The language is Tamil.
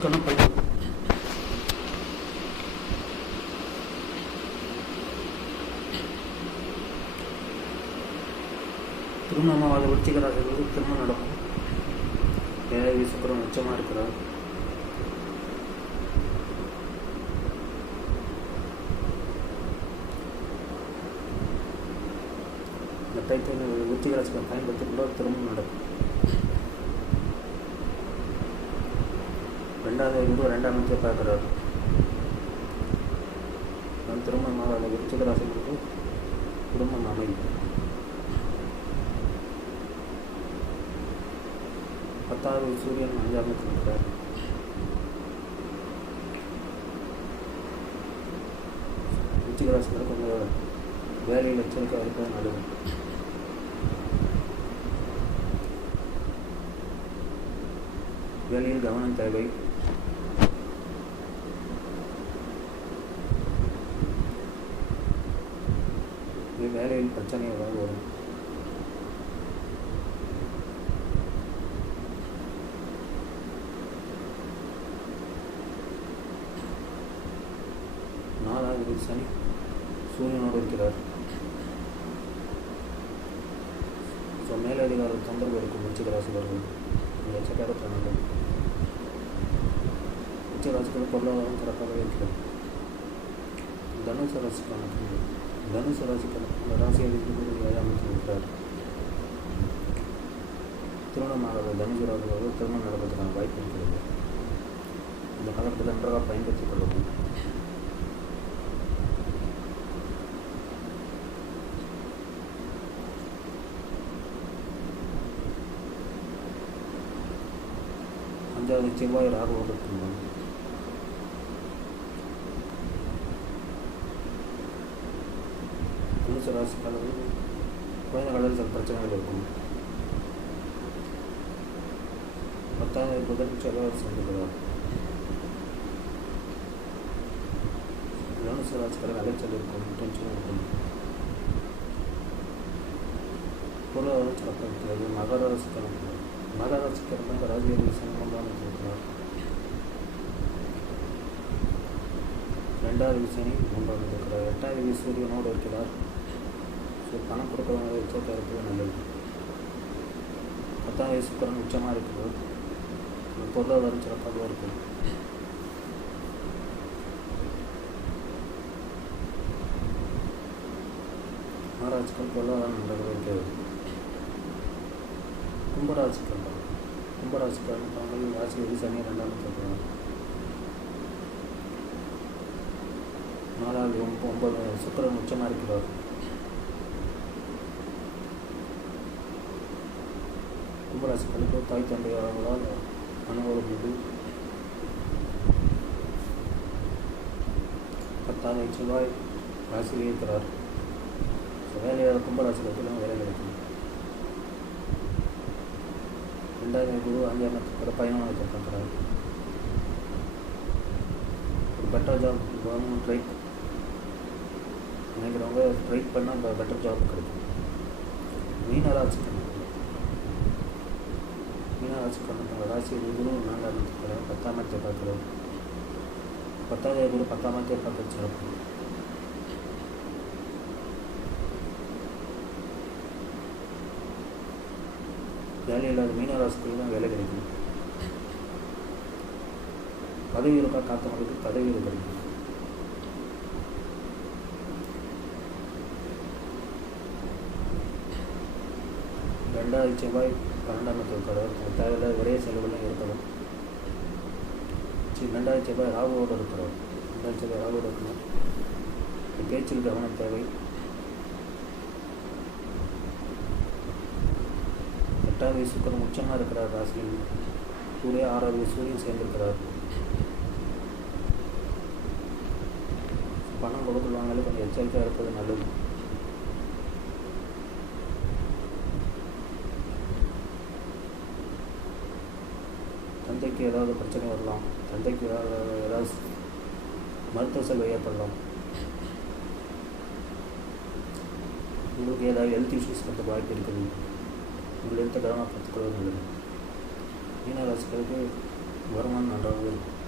திருமணமாக விருச்சிக ராசிகளுக்கு திருமணம் நடக்கும். ஏழாவது சுக்கிரன் உச்சமாக இருக்கிறார். இந்த டைத்தில் விருச்சிக ராசிகளை பயன்படுத்தி கொண்டு திருமணம் நடக்கும். குரு ரெண்டாம் இடத்தை பார்க்கிறார். திருமணமாக அந்த விருச்சிக ராசிகளுக்கு குடும்பம் அமையும். 10வது சூரியன் 5ஆம் இடத்தில் இருக்கிறார். விருச்சிக ராசிகளுக்கு கொஞ்சம் வேலையில் எச்சரிக்கையாக இருப்பது நல்லது. வேலையில் கவனம் தேவை. வேலையில் பிரச்சனை ஏதாவது வரும். நாலாவது சனி சூரியனோடு இருக்கிறார். ஸோ மேலதிகார தொந்தரவு இருக்கும். விருச்சிக ராசிக்காரர்கள் எச்சரிக்கையாக நல்லது. விருச்சிக ராசிகள் பொருளாதாரம் சிறப்பாகவே இருக்கிறது. தனுசு ராசிக்கான ராசி அதிபதி 7ஆம் இடத்தில் இருக்கிறார். திருமணமாக தனுசு ராசிக்காரர்கள் திருமணம் நடப்பதற்கான வாய்ப்பு இருக்கிறது. இந்த காலத்தில் நன்றாக பயன்படுத்திக் கொள்ளவும். அஞ்சாவது செவ்வாய் ராகுவோடு இருக்கும்போது தனுசு ராசிக்காரர்கள் குறைந்த கடல் சில பிரச்சனைகள் இருக்கும். 10வது புதன் செவ்வாய் சந்திக்கிறார். தனுசு ராசிக்காரர்கள் அலைச்சல் இருக்கும். டென்ஷன் இருக்கும். பொருளாதாரம் சிறப்பாக இருக்கிறது. மகர ராசிக்காரர்கள் ராஜ்ய சங்கமாக இருக்கிறார். 2வது சனி 3ஆம் இருக்கிறார். 8வது சூரியனோடு இருக்கிறார். ஸோ பணம் கொடுக்கறவங்க எச்சரிக்கையாக இருக்கிறது நல்லது. 10வது சுக்கிரன் உச்சமாக இருக்கிறது. பொருளாதாரம் சிறப்பாக இருக்கும். மகாராஜ்கள் பொருளாதாரம் நன்றாக இருக்கிறது. கும்பராசிக்காரன் தாங்கள் ராசி சனி 2ஆம் இருக்கிறார். 4வது 9 சுக்கிரன் உச்சமாக இருக்கிறார். கும்பராசிகளுக்கு தாய் தந்தையாளர்களால் அனுகூலம் உண்டு. 10வது செவ்வாய் ராசியில் இருக்கிறார். வேலையாளர் கும்பராசிகளுக்கு வேலை கிடைக்கும். 2வது குரு 5ஆம் இடத்துக்கு பயணமாக பார்க்கிறார். ஒரு பெட்டர் ஜாப் கவர்மெண்ட் நினைக்கிறவங்க ட்ரை பண்ணால் பெட்டர் ஜாப் கிடைக்கும். மீனராசிக்காரன் ராசி குரு 4ஆம் இடத்துக்கு 10ஆம் இடத்தை பார்க்கிறார். 10வது குரு 10ஆம் இடத்தை பார்க்க சிறப்பு. வேலை இல்லாத மீனராசிக்கு தான் வேலை கிடைக்கும். பதவி இருக்கா காத்தவங்களுக்கு பதவி கிடைக்கும். 2வது செவ்வாய் 12ஆம் இடத்தில் இருக்கிறார். தேவையில்லை ஒரே செலவுலாம் ஏற்படும். 2வது செவ்வாய் ராகுவோடு இருக்கிறார். 2வது செவ்வாய் ராகுவோடு இருக்கணும். பேச்சில் கவனம் தேவை. 8வது சுக்கிரன் உச்சமாக இருக்கிறார். ராசியில் கூட 6வது சூரியன் சேர்ந்திருக்கிறார். பணம் கொடுக்கலாங்களே கொஞ்சம் எச்சரிக்கையாக இருப்பது நல்லது. தந்தைக்கு ஏதாவது பிரச்சனை வரலாம். தந்தைக்கு ஏதாவது மருத்துவ செலவு ஏற்படலாம். உங்களுக்கு ஏதாவது ஹெல்த் இஷ்யூஸ் பண்ணுற வாய்ப்பு இருக்குது. உங்களை எடுத்து கவனம் பார்த்துக்கொள்ள நல்லது. மீனராசிகளுக்கு வருமானம் நன்றாகவே இருக்கும்.